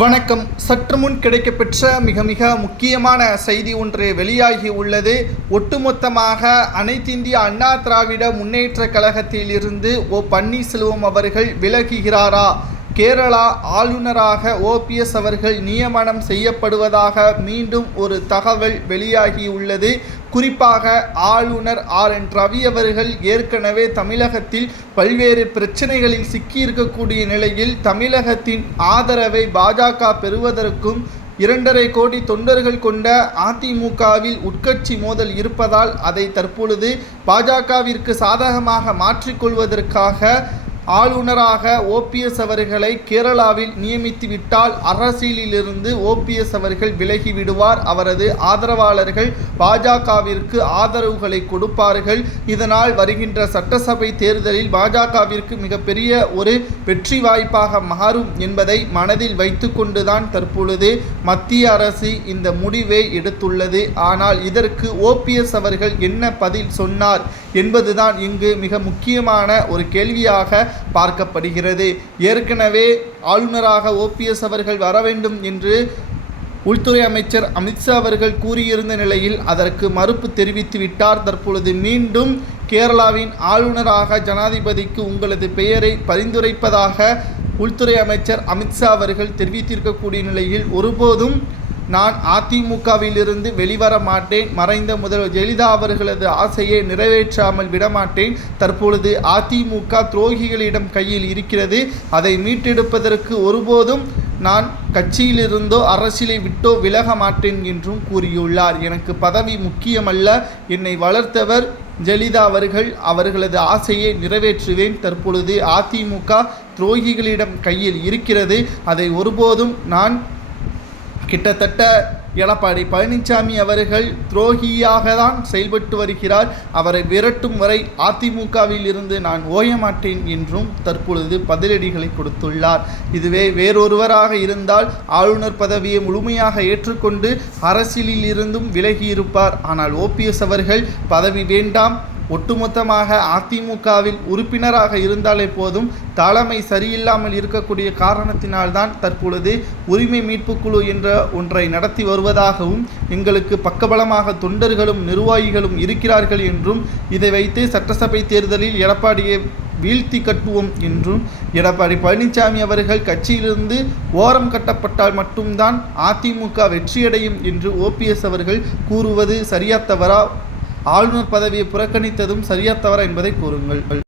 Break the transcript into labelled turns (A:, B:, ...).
A: வணக்கம். சற்று முன் கிடைக்கப்பெற்ற மிக மிக முக்கியமான செய்தி ஒன்று வெளியாகி உள்ளது. ஒட்டுமொத்தமாக அனைத்திந்திய அண்ணா திராவிட முன்னேற்ற கழகத்திலிருந்து ஓ பன்னீர்செல்வம் அவர்கள் விலகுகிறாரா? கேரளா ஆளுநராக ஓபிஎஸ் அவர்கள் நியமனம் செய்யப்படுவதாக மீண்டும் ஒரு தகவல் வெளியாகியுள்ளது. குறிப்பாக ஆளுநர் ஆர். என். ரவி அவர்கள் ஏற்கனவே தமிழகத்தில் பல்வேறு பிரச்சனைகளில் சிக்கியிருக்கக்கூடிய நிலையில் தமிழகத்தின் ஆதரவை பாஜக பெறுவதற்கும் இரண்டரை கோடி தொண்டர்கள் கொண்ட அதிமுகவில் உட்கட்சி மோதல் இருப்பதால் அதை தற்பொழுது பாஜகவிற்கு சாதகமாக மாற்றிக்கொள்வதற்காக ஆளுநராக ஓபிஎஸ் அவர்களை கேரளாவில் நியமித்து விட்டால் அரசியலிலிருந்து ஓபிஎஸ் அவர்கள் விலகி விடுவார். அவரது ஆதரவாளர்கள் பாஜகவிற்கு ஆதரவுகளை கொடுப்பார்கள். இதனால் வருகின்ற சட்டசபை தேர்தலில் பாஜகவிற்கு மிகப்பெரிய ஒரு வெற்றி வாய்ப்பாக மாறும் என்பதை மனதில் வைத்துக்கொண்டுதான் தற்பொழுது மத்திய அரசு இந்த முடிவை எடுத்துள்ளது. ஆனால் இதற்கு ஓபிஎஸ் அவர்கள் என்ன பதில் சொன்னார் என்பதுதான் இங்கு மிக முக்கியமான ஒரு கேள்வியாக பார்க்கப்படுகிறது. ஏற்கனவே ஆளுநராக ஓபிஎஸ் அவர்கள் வர வேண்டும் என்று உள்துறை அமைச்சர் அமித்ஷா அவர்கள் கூறியிருந்த நிலையில் அதற்கு மறுப்பு தெரிவித்து விட்டார். தற்பொழுது மீண்டும் கேரளாவின் ஆளுநராக ஜனாதிபதிக்கு உங்களது பெயரை பரிந்துரைப்பதாக உள்துறை அமைச்சர் அமித்ஷா அவர்கள் தெரிவித்திருக்கக்கூடிய நிலையில் ஒருபோதும் நான் அதிமுகவிலிருந்து வெளிவர மாட்டேன். மறைந்த முதல்வர் ஜெயலலிதா அவர்களது ஆசையை நிறைவேற்றாமல் விடமாட்டேன். தற்பொழுது அதிமுக துரோகிகளிடம் கையில் இருக்கிறது. அதை மீட்டெடுப்பதற்கு ஒருபோதும் நான் கட்சியிலிருந்தோ அரசியலை விட்டோ விலக மாட்டேன் என்றும் கூறியுள்ளார். எனக்கு பதவி முக்கியமல்ல. என்னை வளர்த்தவர் ஜெயலலிதா அவர்கள். அவர்களது ஆசையை நிறைவேற்றுவேன். தற்பொழுது அதிமுக துரோகிகளிடம் கையில் இருக்கிறது. அதை ஒருபோதும் நான் கிட்டத்தட்ட எடப்பாடி பழனிசாமி அவர்கள் துரோகியாக தான் செயல்பட்டு வருகிறார். அவரை விரட்டும் வரை அதிமுகவில் இருந்து நான் ஓயமாட்டேன் என்றும் தற்பொழுது பதிலடிகளை கொடுத்துள்ளார். இதுவே வேறொருவராக இருந்தால் ஆளுநர் பதவியை முழுமையாக ஏற்றுக்கொண்டு அரசியலில் இருந்தும் விலகியிருப்பார். ஆனால் ஓபிஎஸ் அவர்கள் பதவி வேண்டாம் ஒட்டுமொத்தமாக அதிமுகவில் உறுப்பினராக இருந்தாலே போதும் தலைமை சரியில்லாமல் இருக்கக்கூடிய காரணத்தினால்தான் தற்பொழுது உரிமை மீட்பு குழு என்ற ஒன்றை நடத்தி வருவதாகவும் எங்களுக்கு பக்கபலமாக தொண்டர்களும் நிர்வாகிகளும் இருக்கிறார்கள் என்றும் இதை வைத்து சட்டசபை தேர்தலில் எடப்பாடியை வீழ்த்தி கட்டுவோம் என்றும் எடப்பாடி பழனிசாமி அவர்கள் கட்சியிலிருந்து ஓரம் கட்டப்பட்டால் மட்டும்தான் அதிமுக வெற்றியடையும் என்று ஓபிஎஸ் அவர்கள் கூறுவது சரியா தவறா ஆளுநர் பதவியை புறக்கணித்ததும் சரியா தவறா என்பதை கூறுங்கள்.